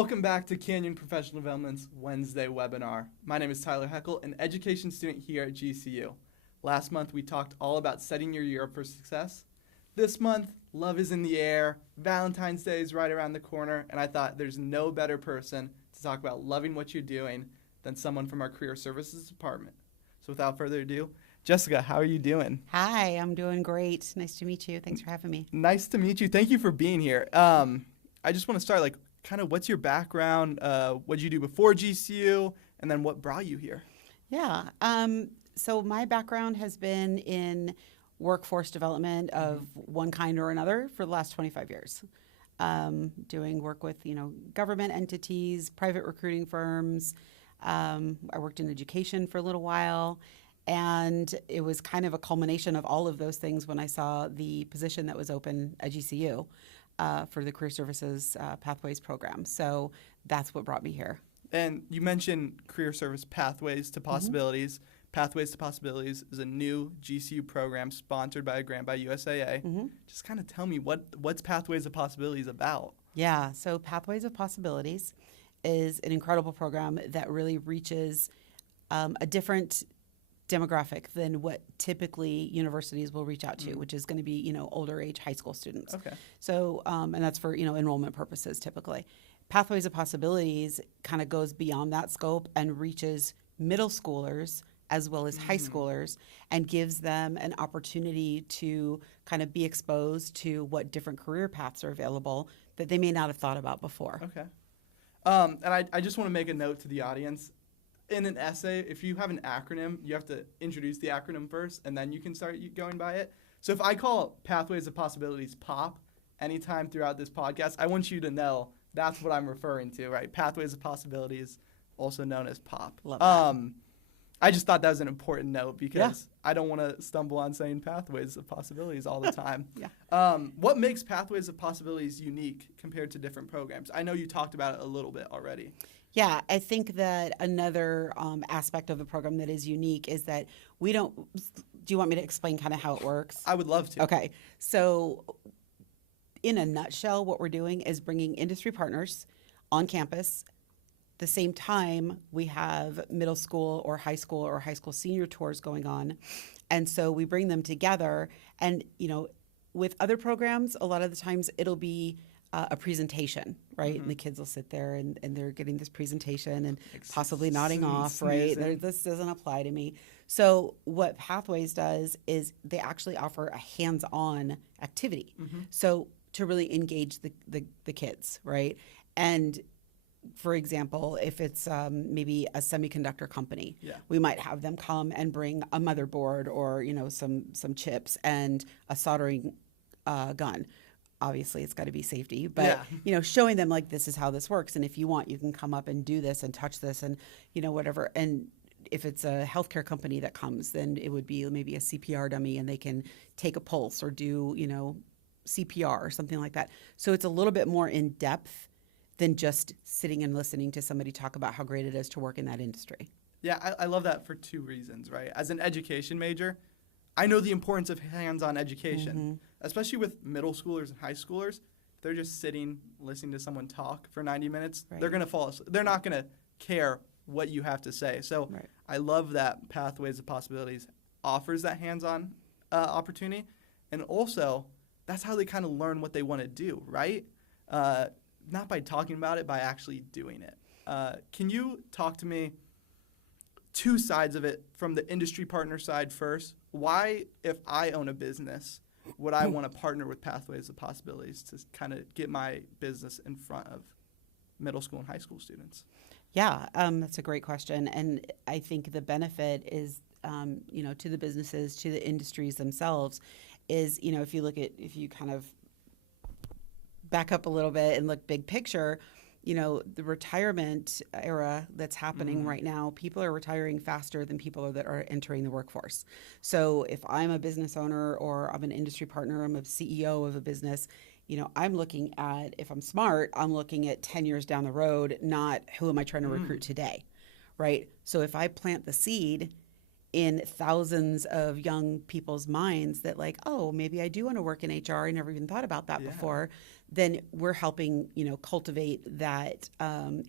Welcome back to Canyon Professional Development's Wednesday webinar. My name is Tyler Heckel, an education student here at GCU. Last month, we talked all about setting your year up for success. This month, love is in the air, Valentine's Day is right around the corner, and I thought there's no better person to talk about loving what you're doing than someone from our Career Services department. So without further ado, Jessica, how are you doing? Hi, I'm doing great. Nice to meet you. Thanks for having me. Nice to meet you. Thank you for being here. I just want to start, kind of what's your background? What did you do before GCU? And then what brought you here? Yeah. So my background has been in workforce development of one kind or another for the last 25 years. Doing work with, government entities, private recruiting firms. I worked in education for a little while. And it was kind of a culmination of all of those things when I saw the position that was open at GCU for the Career Services Pathways program. So that's what brought me here. And you mentioned Career Service Pathways to Possibilities. Pathways to Possibilities is a new GCU program sponsored by a grant by USAA. Just kind of tell me what's Pathways to Possibilities about? Yeah, so Pathways of Possibilities is an incredible program that really reaches a different demographic than what typically universities will reach out to, which is going to be, older age high school students. Okay. So, and that's for, enrollment purposes typically. Pathways of Possibilities kind of goes beyond that scope and reaches middle schoolers as well as high schoolers and gives them an opportunity to kind of be exposed to what different career paths are available that they may not have thought about before. Okay. And I just want to make a note to the audience. In an essay, if you have an acronym, you have to introduce the acronym first, and then you can start going by it. So if I call Pathways of Possibilities POP anytime throughout this podcast, I want you to know that's what I'm referring to, right? Pathways of Possibilities, also known as POP. Love that. I just thought that was an important note because I don't want to stumble on saying Pathways of Possibilities all the time. What makes Pathways of Possibilities unique compared to different programs? I know you talked about it a little bit already. Yeah, I think that another aspect of the program that is unique is that we don't. Do you want me to explain kind of how it works? I would love to. Okay. So, in a nutshell, what we're doing is bringing industry partners on campus. The same time, we have middle school or high school senior tours going on. And so we bring them together. And, with other programs, a lot of the times it'll be a presentation, right? And the kids will sit there and they're getting this presentation and possibly nodding off, right? This doesn't apply to me. So what Pathways does is they actually offer a hands-on activity. So to really engage the kids, right? And for example, if it's maybe a semiconductor company, we might have them come and bring a motherboard or, some chips and a soldering gun. Obviously, it's got to be safety, but, showing them this is how this works. And if you want, you can come up and do this and touch this and, whatever. And if it's a healthcare company that comes, then it would be maybe a CPR dummy and they can take a pulse or do, CPR or something like that. So it's a little bit more in depth than just sitting and listening to somebody talk about how great it is to work in that industry. Yeah, I love that for two reasons, right? As an education major, I know the importance of hands-on education, especially with middle schoolers and high schoolers. If they're just sitting, listening to someone talk for 90 minutes, they're going to fall asleep. They're not going to care what you have to say. So I love that Pathways of Possibilities offers that hands-on opportunity. And also, that's how they kind of learn what they want to do, right? Not by talking about it, by actually doing it. Can you talk to me two sides of it from the industry partner side first? Why, if I own a business, would I want to partner with Pathways of Possibilities to kind of get my business in front of middle school and high school students? Yeah, that's a great question. And I think the benefit is, to the businesses, to the industries themselves is, if you kind of back up a little bit and look big picture, the retirement era that's happening right now, people are retiring faster than people that are entering the workforce. So if I'm a business owner or I'm an industry partner, I'm a CEO of a business, I'm looking at, if I'm smart, I'm looking at 10 years down the road, not who am I trying to recruit today, right? So if I plant the seed in thousands of young people's minds that like, oh, maybe I do want to work in HR. I never even thought about that before. Then we're helping, cultivate that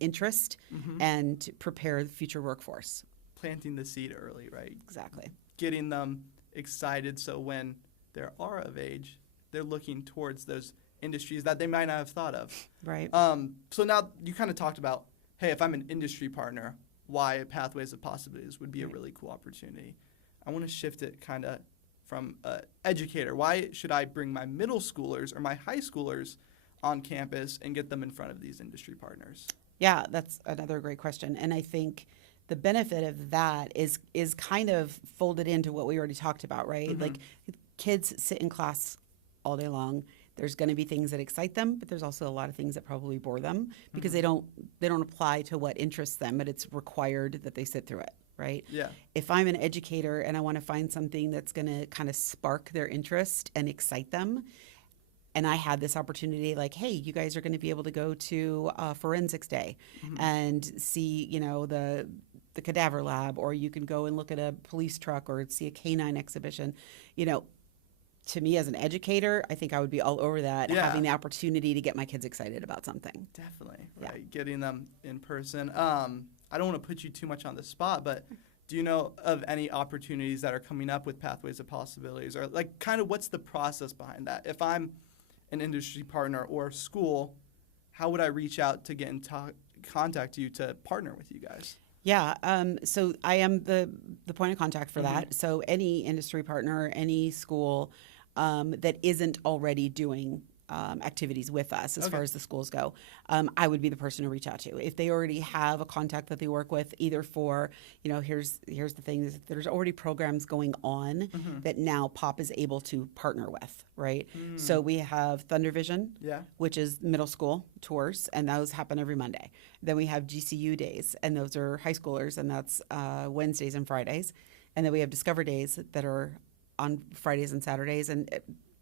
interest and prepare the future workforce. Planting the seed early, right? Exactly. Getting them excited so when they are of age, they're looking towards those industries that they might not have thought of. Right. So now you kind of talked about, hey, if I'm an industry partner, why Pathways of Possibilities would be a really cool opportunity. I want to shift it kind of from educator. Why should I bring my middle schoolers or my high schoolers on campus and get them in front of these industry partners? Yeah, that's another great question. And I think the benefit of that is kind of folded into what we already talked about, right? Mm-hmm. Like kids sit in class all day long. There's going to be things that excite them, but there's also a lot of things that probably bore them because they don't apply to what interests them, but it's required that they sit through it, right? Yeah. If I'm an educator and I want to find something that's going to kind of spark their interest and excite them, and I had this opportunity like, hey, you guys are going to be able to go to Forensics Day and see, the cadaver lab, or you can go and look at a police truck or see a canine exhibition, to me as an educator, I think I would be all over that, having the opportunity to get my kids excited about something. Definitely, right? Yeah. Getting them in person. I don't want to put you too much on the spot, but do you know of any opportunities that are coming up with Pathways of Possibilities? Or like kind of what's the process behind that? If I'm an industry partner or school, how would I reach out to get in contact you to partner with you guys? Yeah, so I am the point of contact for that. So any industry partner, any school that isn't already doing activities with us as far as the schools go, I would be the person to reach out to. If they already have a contact that they work with, either for, here's the thing, is there's already programs going on that now POP is able to partner with, right? So we have Thunder Vision, which is middle school tours, and those happen every Monday. Then we have GCU Days, and those are high schoolers, and that's Wednesdays and Fridays. And then we have Discover Days that are on Fridays and Saturdays, and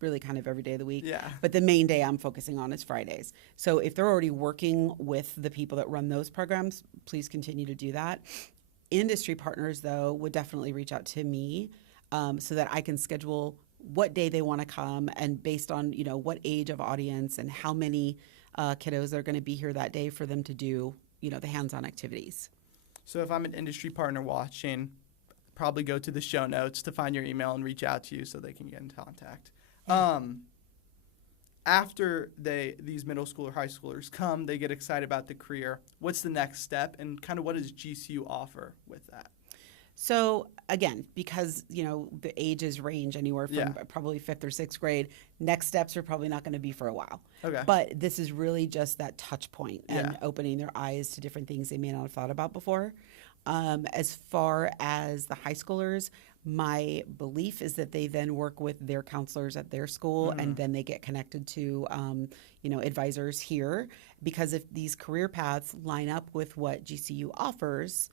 really kind of every day of the week. Yeah. But the main day I'm focusing on is Fridays. So if they're already working with the people that run those programs, please continue to do that. Industry partners, though, would definitely reach out to me so that I can schedule what day they want to come, and based on, what age of audience and how many kiddos are going to be here that day for them to do, the hands-on activities. So if I'm an industry partner watching, probably go to the show notes to find your email and reach out to you so they can get in contact. After these middle school or high schoolers come, they get excited about the career. What's the next step, and kind of what does GCU offer with that? So again, because the ages range anywhere from probably 5th or 6th grade, next steps are probably not going to be for a while. Okay. But this is really just that touch point and opening their eyes to different things they may not have thought about before. As far as the high schoolers, my belief is that they then work with their counselors at their school, and then they get connected to, advisors here. Because if these career paths line up with what GCU offers,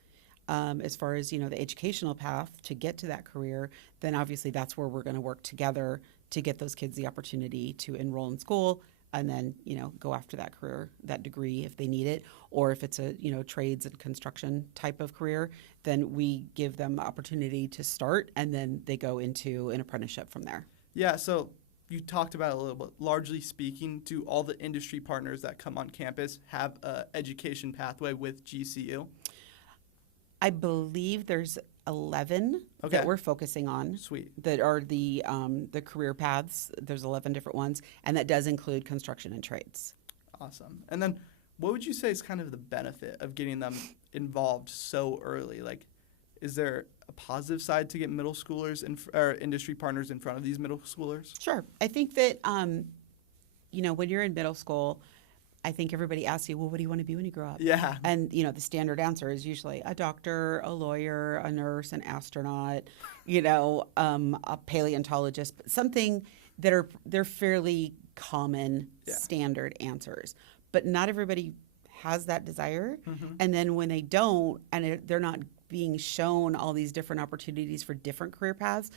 as far as, the educational path to get to that career, then obviously that's where we're going to work together to get those kids the opportunity to enroll in school and then, go after that career, that degree if they need it, or if it's a, trades and construction type of career, then we give them the opportunity to start, and then they go into an apprenticeship from there. Yeah, so you talked about it a little bit. Largely speaking, do all the industry partners that come on campus have an education pathway with GCU? I believe there's 11 that we're focusing on. Sweet. That are the career paths. There's 11 different ones, and that does include construction and trades. Awesome. And then what would you say is kind of the benefit of getting them involved so early? Like, is there a positive side to get middle schoolers or industry partners in front of these middle schoolers? Sure. I think that, when you're in middle school, I think everybody asks you, well, what do you want to be when you grow up? Yeah. And, the standard answer is usually a doctor, a lawyer, a nurse, an astronaut, a paleontologist, something that they're fairly common standard answers. But not everybody has that desire. And then when they don't, and they're not being shown all these different opportunities for different career paths,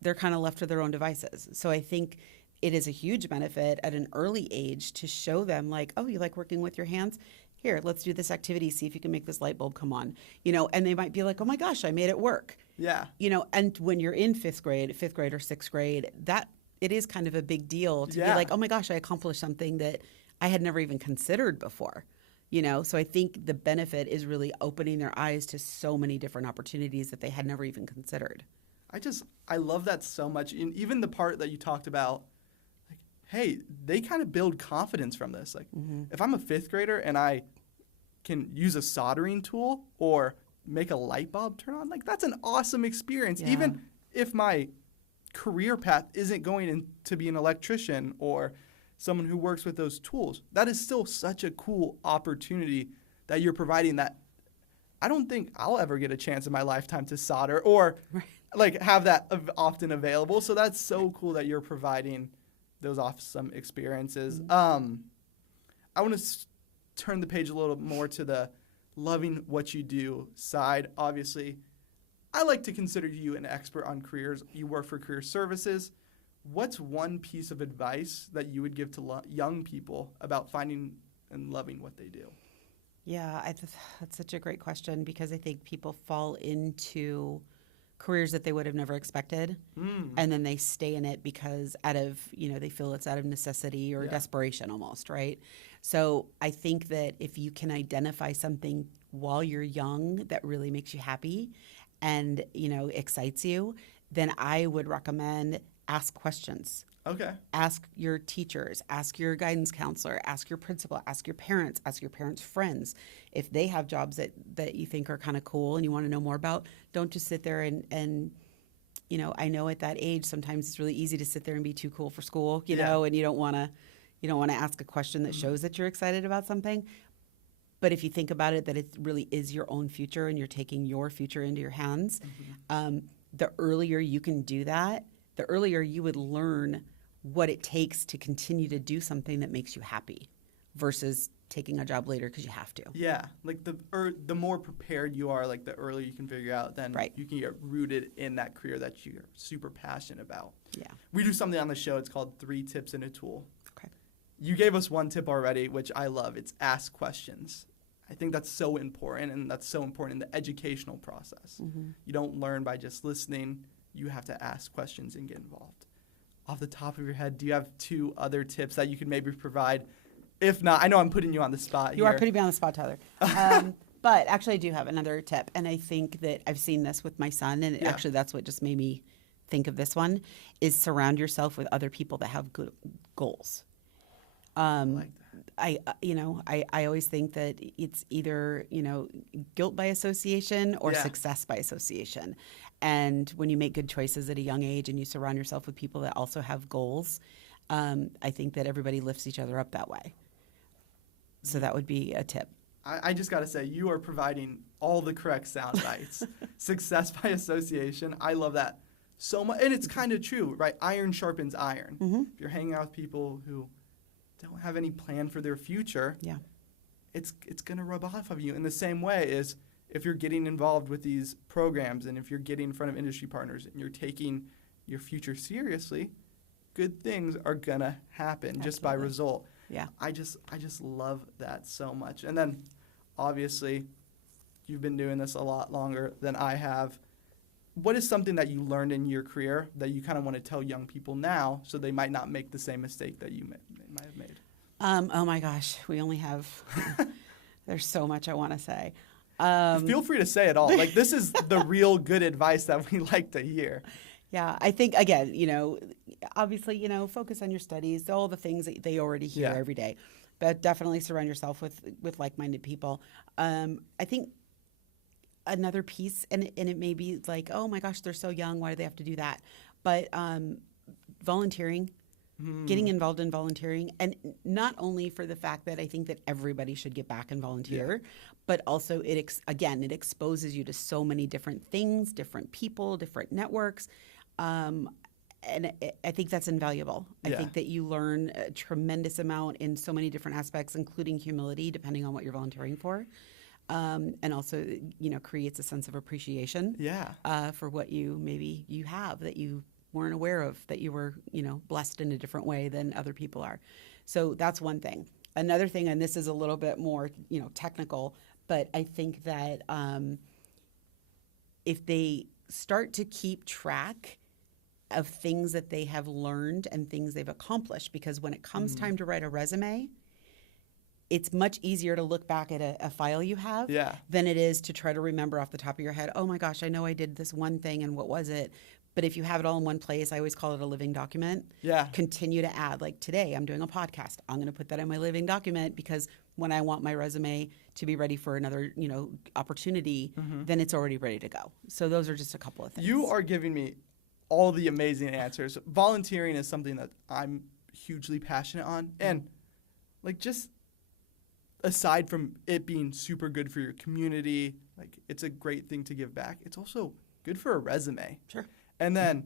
they're kind of left to their own devices. So I think it is a huge benefit at an early age to show them, like, oh, you like working with your hands? here, let's do this activity, see if you can make this light bulb come on, and they might be like, oh my gosh, I made it work. Yeah. And when you're in fifth grade or sixth grade, that it is kind of a big deal to be like, oh my gosh, I accomplished something that I had never even considered before. So I think the benefit is really opening their eyes to so many different opportunities that they had never even considered. I love that so much. And even the part that you talked about, like, hey, they kind of build confidence from this. Like, if I'm a fifth grader and I can use a soldering tool or make a light bulb turn on, like, that's an awesome experience. Yeah. Even if my career path isn't going to be an electrician or someone who works with those tools, that is still such a cool opportunity that you're providing that I don't think I'll ever get a chance in my lifetime to solder or like have that often available. So that's so cool that you're providing those awesome experiences. I want to turn the page a little more to the loving what you do side. Obviously, I like to consider you an expert on careers. You work for Career Services. What's one piece of advice that you would give to young people about finding and loving what they do? Yeah, that's such a great question because I think people fall into careers that they would have never expected, and then they stay in it because they feel it's out of necessity or desperation almost, right? So I think that if you can identify something while you're young that really makes you happy and, excites you, then I would recommend ask questions. Okay. Ask your teachers, ask your guidance counselor, ask your principal, ask your parents friends. If they have jobs that you think are kind of cool and you want to know more about, don't just sit there and I know at that age sometimes it's really easy to sit there and be too cool for school, and you don't want to ask a question that shows that you're excited about something. But if you think about it, that it really is your own future and you're taking your future into your hands, the earlier you can do that, the earlier you would learn what it takes to continue to do something that makes you happy versus taking a job later because you have to. Yeah, like the more prepared you are, like the earlier you can figure out, then you can get rooted in that career that you're super passionate about. Yeah. We do something on the show. It's called 3 Tips in a Tool. Okay. You gave us one tip already, which I love. It's ask questions. I think that's so important, and that's so important in the educational process. You don't learn by just listening. You have to ask questions and get involved. Off the top of your head, do you have 2 other tips that you could maybe provide? If not, I know I'm putting you on the spot here. You are putting me on the spot, Tyler. But actually I do have another tip, and I think that I've seen this with my son, and actually that's what just made me think of this one, is surround yourself with other people that have good goals. I like that. I always think that it's either, guilt by association or success by association. And when you make good choices at a young age and you surround yourself with people that also have goals, I think that everybody lifts each other up that way. So that would be a tip. I just got to say, you are providing all the correct sound bites. Success by association. I love that so much. And it's kind of true, right? Iron sharpens iron. If you're hanging out with people who don't have any plan for their future, it's going to rub off of you. In the same way is if you're getting involved with these programs and if you're getting in front of industry partners and you're taking your future seriously, good things are going to happen just by result. Yeah. I just love that so much. And then obviously you've been doing this a lot longer than I have. What is something that you learned in your career that you kind of want to tell young people now so they might not make the same mistake that you might have made? Oh my gosh, we only have, there's so much I want to say. Feel free to say it all. Like, this is the real good advice that we like to hear. Yeah, I think, again, obviously, focus on your studies, all the things that they already hear every day. But definitely surround yourself with like-minded people. I think another piece, and it may be like, oh my gosh, they're so young, why do they have to do that? But volunteering, getting involved in volunteering, and not only for the fact that I think that everybody should get back and volunteer, but also it exposes you to so many different things, different people, different networks. And I think that's invaluable. I think that you learn a tremendous amount in so many different aspects, including humility, depending on what you're volunteering for. And also, creates a sense of appreciation for what you have that you weren't aware of, that you were, blessed in a different way than other people are. So that's one thing. Another thing, and this is a little bit more, technical, but I think that if they start to keep track of things that they have learned and things they've accomplished, because when it comes time to write a resume, it's much easier to look back at a file you have than it is to try to remember off the top of your head, oh my gosh, I know I did this one thing and what was it? But if you have it all in one place, I always call it a living document. Yeah. Continue to add. Like today, I'm doing a podcast. I'm going to put that in my living document because when I want my resume to be ready for another, opportunity, then it's already ready to go. So those are just a couple of things. You are giving me all the amazing answers. Volunteering is something that I'm hugely passionate on. And just aside from it being super good for your community, it's a great thing to give back. It's also good for a resume. Sure. And then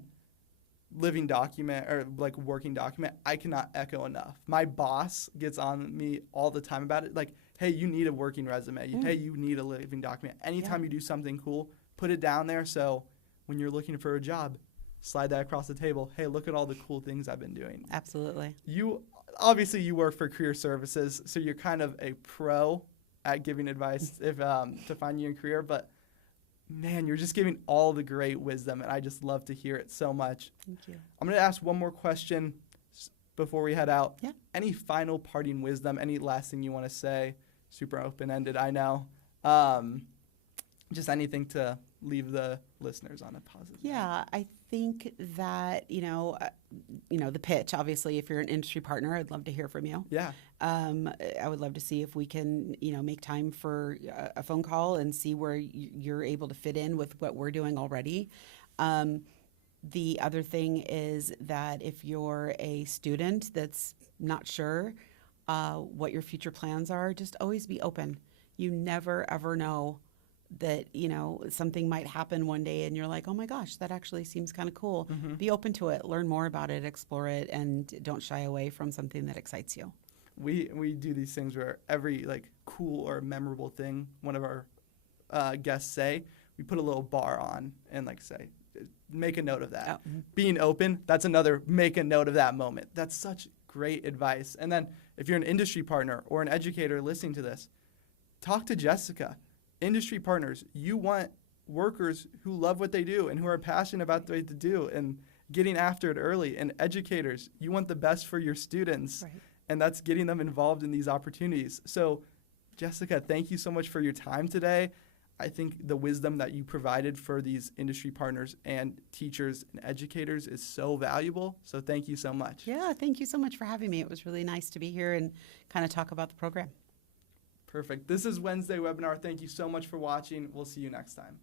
living document or working document, I cannot echo enough. My boss gets on me all the time about it. Hey, you need a working resume. Hey, you need a living document. Anytime you do something cool, put it down there. So when you're looking for a job, slide that across the table. Hey, look at all the cool things I've been doing. Absolutely. Obviously you work for Career Services, so you're kind of a pro at giving advice to find your career, but man, you're just giving all the great wisdom, and I just love to hear it so much. Thank you. I'm going to ask one more question before we head out. Yeah. Any final parting wisdom, any last thing you want to say? Super open-ended, I know. Just anything to leave the listeners on a positive note. Yeah, I think that, the pitch, obviously, if you're an industry partner, I'd love to hear from you. Yeah. I would love to see if we can, make time for a phone call and see where you're able to fit in with what we're doing already. The other thing is that if you're a student that's not sure what your future plans are, just always be open. You never, ever know that, something might happen one day and you're like, oh my gosh, that actually seems kind of cool. Be open to it, learn more about it, explore it, and don't shy away from something that excites you. We do these things where every cool or memorable thing one of our guests say, we put a little bar on and say, make a note of that. Oh. Being open, that's another make a note of that moment. That's such great advice. And then if you're an industry partner or an educator listening to this, talk to Jessica. Industry partners, you want workers who love what they do and who are passionate about what they do and getting after it early. And educators, you want the best for your students. Right. And that's getting them involved in these opportunities. So, Jessica, thank you so much for your time today. I think the wisdom that you provided for these industry partners and teachers and educators is so valuable. So thank you so much. Yeah, thank you so much for having me. It was really nice to be here and kind of talk about the program. Perfect. This is Wednesday webinar. Thank you so much for watching. We'll see you next time.